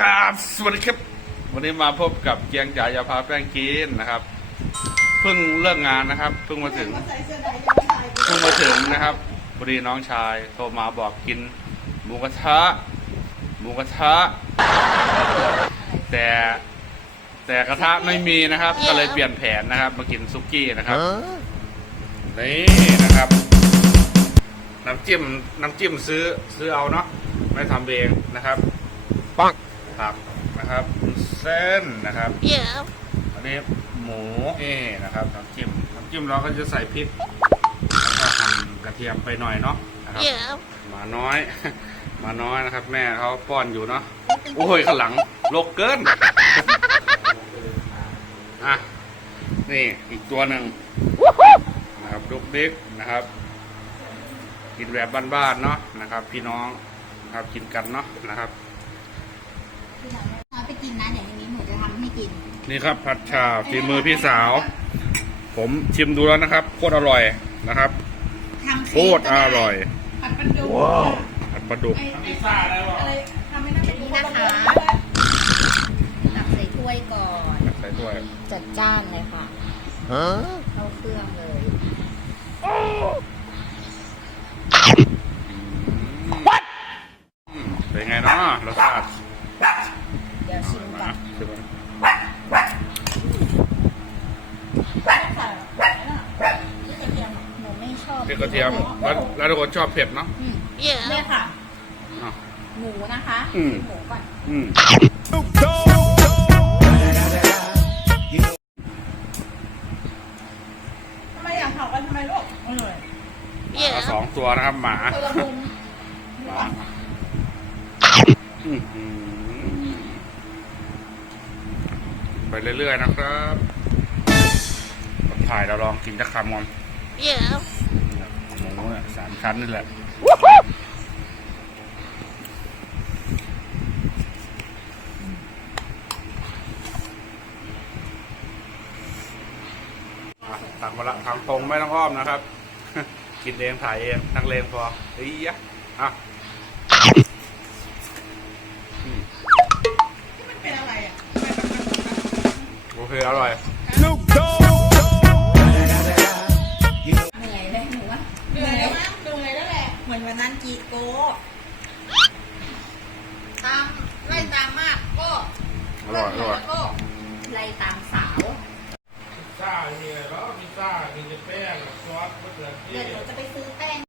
กราบสวัสดีครับ วันนี้มาพบกับเกียงจ่ายาพาแป้งกินนะครับ เพิ่งเลิกงานนะครับ เพิ่งมาถึง เพิ่งมาถึงนะครับพอดีน้องชายโทรมาบอกกินหมูกระทะหมูกระทะ แต่แต่กระทะไม่มีนะครับ ก็เลยเปลี่ยนแผนนะครับ มากินซุกี้นะครับนี่นะครับ น้ำจิ้มน้ำจิ้มซื้อซื้อเอาเนาะไม่ทำเองนะครับปัง ผักนะครับเส้นนะครับ Yeah. อันนี้หมูเอนะครับน้ำจิ้มน้ำจิ้มเราก็จะใส่พริกแล้วก็หั่นกระเทียมไปหน่อยเนาะนะครับ Yeah. หมาน้อยหมาน้อยนะครับ แม่เขาป้อนอยู่เนาะโอ้ยข้างหลังโลกเกินอะนี่อีกตัวหนึ่งนะครับดุกดิกนะครับ กินแบบบ้านๆเนาะนะครับ พี่น้องนะครับกินกันเนาะนะครับ เอาไปกินนะเดี๋ยวนี้หนูจะทำให้กินนี่ครับผัดชาฝีมือพี่สาว ผมชิมดูแล้วนะครับโคตรอร่อยนะครับทำโคตรอร่อยผัดปลาดุกผัดปลาดุกพิซซ่าได้ป่ะอะไรทำไม่น่านี่นะคะตักใส่ถ้วยก่อน ใส่ถ้วยจัดจ้านเลยค่ะ เข้าเครื่องเลยอืมเป็นไงเนาะรสชาติเดี๋ยวชิมกันะนชิมกันหนูไม่ชอบพริกกระเทียมแล้วแล้วทุกคนชอบเผ็ดเนาะ อืมเนี่ยค่ะ อะหมูนะคะอืม หมูก่อน อืมทำไมอยากเผากันทำไมลูกอร่อยเอาสองตัวนะครับหมาคนละมุมหมาอื้อหือ เรื่อยๆนะครับถ่ายเราลองกินจะคำก่อน Yeah. หมูเนี่ยสามชั้นนี่แหละอะตักมาละทางตรงไม่ต้องอ้อมนะครับ กินเองถ่ายเองนักเลงพอเฮ้ยยะอะ เคอร่อยเหนื่อยเลยหนูว่าเหนื่อยแล้วมั้งเหนื่อยแล้วแหละ เหมือนวันนั้นกีโก้ตามไล่ตามมากก็อร่อยอร่อยแล้วก็ไล่ตามสาวซ่ามีอะไรแล้วมีซ่ามีแป้งซอสมะเขือเทเดี๋ยวศหนูจะไปซื้อแป้ง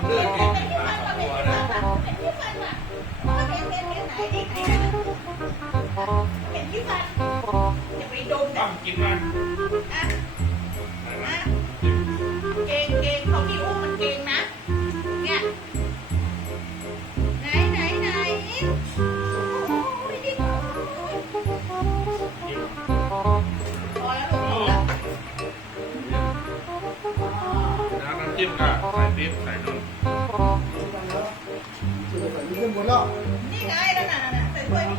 ต้องกินมันอะอะเก่งเก่งของพี่อุ้มมันเก่งนะ เนี่ย ไหนไหนไหนโอ้ยดิพอแล้วลูกแล้วน้ำจิ้มก็ใส่พริกใส่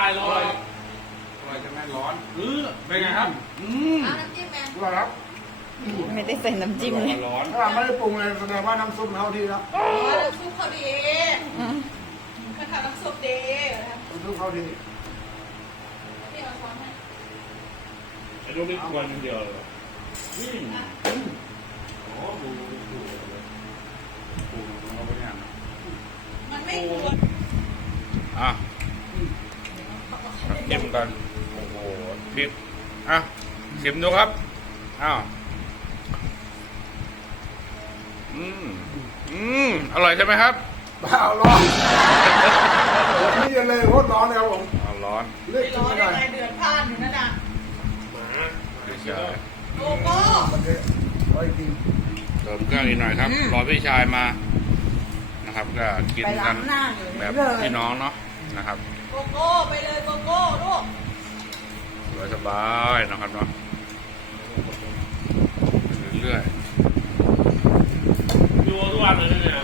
ายร้อยอร่อยจะแม่ร้อนเออเป็นไงครับ อืมเอาน้ำจิ้มแม่ว่าครับไม่ได้ใส่น้ำจิ้มเลยร้อนถ้าไม่ได้ปรุงเลยแสดงว่าน้ำซุปเขาดีแล้วอ๋อน้ำซุปเขาดีอืมข้าวน้ำซุปดีนะครับน้ำซุปเขาดีพี่เอาช้อนให้ไอ้ลูกนี่ควรเดียวเลยอืมอ๋อดูดูเลยปูเอาไปเนี่ย มันไม่ควร อะเค็ม กันโอ้โหพริกอะชิมดูครับอ้าวอืมอืมอร่อยใช่ไหมครับเปล่าร้อนนี่จะเลยโคตรร้อนเลยครับผมอ้าวร้อนเลือกไม่กิร้นอนไม่ยัได้งไงเดือดพล่านอยู่นั่นน่ะไม่ใช่โกโก้มันจะไว้กินเติมเครื่องอีกหน่อยครับรอพี่ชายมา นะครับ ก็กินไปกัล้านงหน้าอยู่แบบเลย พี่น้องเนาะ นะครับโกโก้ไปเลยโกโก้ลูกสบายๆนะครับเนาะเรื่อยดูทุกวันเลยเนี่ย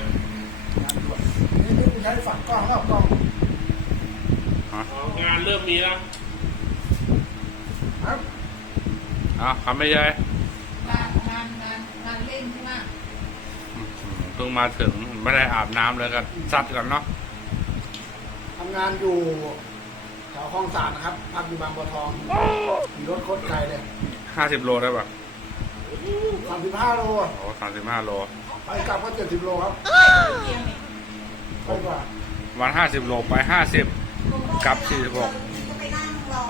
งานด่วนนี่นี่ใช้ฝักกล้องแล้วกล้องๆฮะงานเริ่มมีแล้วครับเอ้าวคำไม่ใหญ่งานงานงานงานเล่นใช่ไหมอืมเพิ่งมาถึงไม่ได้อาบน้ำเลยกันซัดกันเนาะทำงานอยู่แถวคลองสานนะครับ พักอยู่บางบัวทองมีรถโคตรไกลเลยห้าสิบโลได้ปะสามสิบห้าโลโอ้สามสิบห้าโล ไปกลับก็เจ็ดสิบโลครับเที่ยงนี่ไปกว่าวันห้าสิบโลไปห้าสิบโกโก้กลับ46ก็ไปนั่งรอ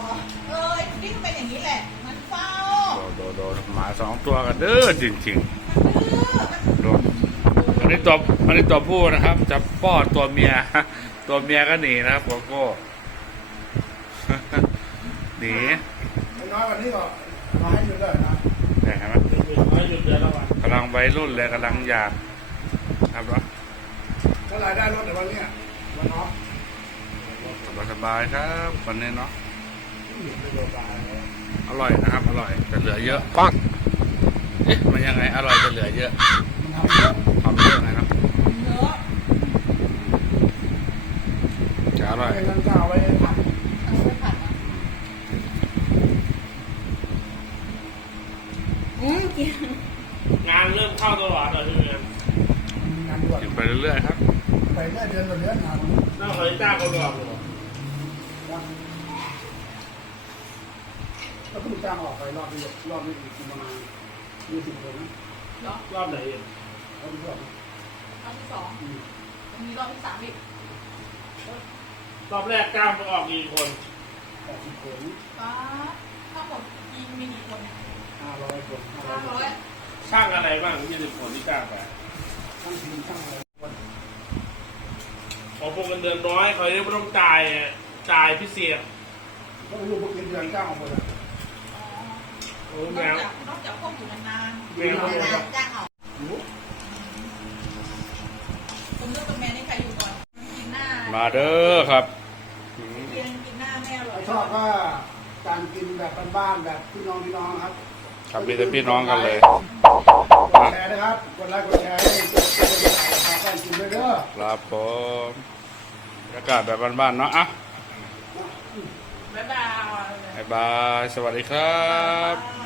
เอ้ยนี่มันเป็นอย่างนี้แหละ มันเฝ้าโดโดโดหมาสองตัวกันเด้อจริงมันดื้อมันๆโดนอันนี้ตัวอันนี้ตัวผู้นะครับ จะป้อนตัวเมีย ตัวเมียก็หนีนะครับโกโก้ หนีไอ้น้อยวันนี้ก็มาให้อยู่เลยนะเห็นไหมหยุดไว้หยุดเดือนละวันกำลังวัยรุ่นเลยกำลังอยากครับเนาะถ้ารายได้ลดแต่วันเนี้ยวันน้องสบายๆครับวันนี้เนาะไม่โดนตายเลยอร่อยนะครับ อร่อยแต่เหลือเยอะปังเอ๊ะมันยังไงอร่อยแต่เหลือเยอะมันทำเยอะทำเยอะไงเนาะ เนื้อ จะอร่อย ไอ้นั่นก็เอาไว้ผัด เอาไปผัดนะ อืมกิน งานเริ่มเข้าตลอดเลยใช่ไหม มีงานด่วน กินไปเรื่อยๆครับ ไปเรื่อยเดือนต่อเดือนงาน มันน่าเคยจ้างคนรอบเลยก็เพิ่งจ้างออกไปรอบนี้รอบนี้อีกประมาณยี่สิบคนนะเหรอรอบไหนเอีกรอบที่สองรอบที่สองมันมีรอบที่สามอีกรอบแรกจ้างไปออกกี่คนแปดสิบคนป้าทั้งหมดมีมีกี่คนเนี่ยห้าร้อยคนห้าร้อยช่างอะไรบ้างยี่สิบคนที่จ้างไปทั้งทีมทั้งอะไร วันพอพวกเงินเดือนน้อยเขาเรียกว่าต้องจ่ายจ่ายพิเศษก็ไม่รู้พวกกินเดือนจ้างออกไปเลยอ๋อโอ้นแมอกวจากนอกจากพวกอยู่นานแมวๆนานๆจ้างเอารู้ผมเลือกเป็นแม่นี่ใครอยู่ก่อนกินหน้ามาเด้อครับกินกินหน้าแม่อร่อยชอบว่าการกินแบบบ้านๆแบบพี่น้องพี่น้องครับ ครับมีแต่พี่น้องกันเลยกดแชร์นะครับ กดไลค์ กดแชร์ให้คนพาแฟนกินด้วยเด้อครับผมบรรยากาศแบบบ้านๆเนาะอะบ๊ายบาย บ๊ายบาย สวัสดีครับบ๊ายบาย